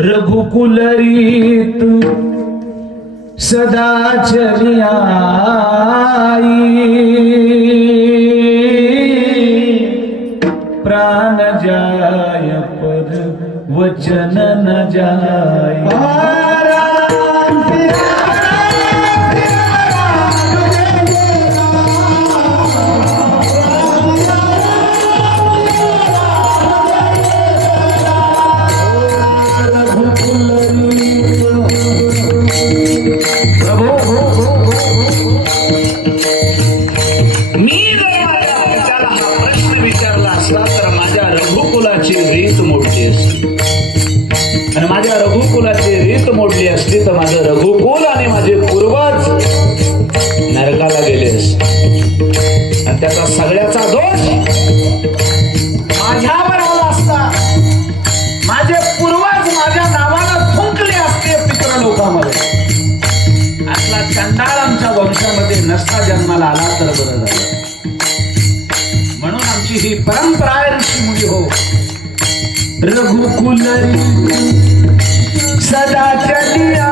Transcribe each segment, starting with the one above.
रघुकुलरीत सदा प्राण जाय पर वचन न जाय। रीत आणि माझ्या रघुकुलाची रीत मोडली असती तर माझं रघुकुल आणि माझे पूर्वज नरकाला गेले असते. आणि त्याचा सगळ्याचा दोष माझ्यावर आला असता. माझे पूर्वज माझ्या नावानं थुंकले असते पित्र लोकांमध्ये. असला चंडाळ आमच्या वंशामध्ये नसता जन्माला आला तर बरं झालं. म्हणून आमची ही परंपरा आहे रघुकुल सदा चलिया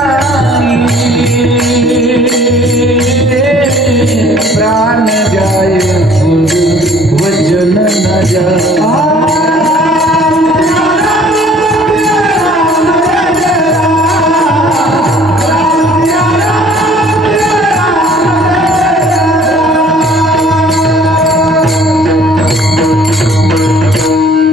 प्राण जाय वचन न जाय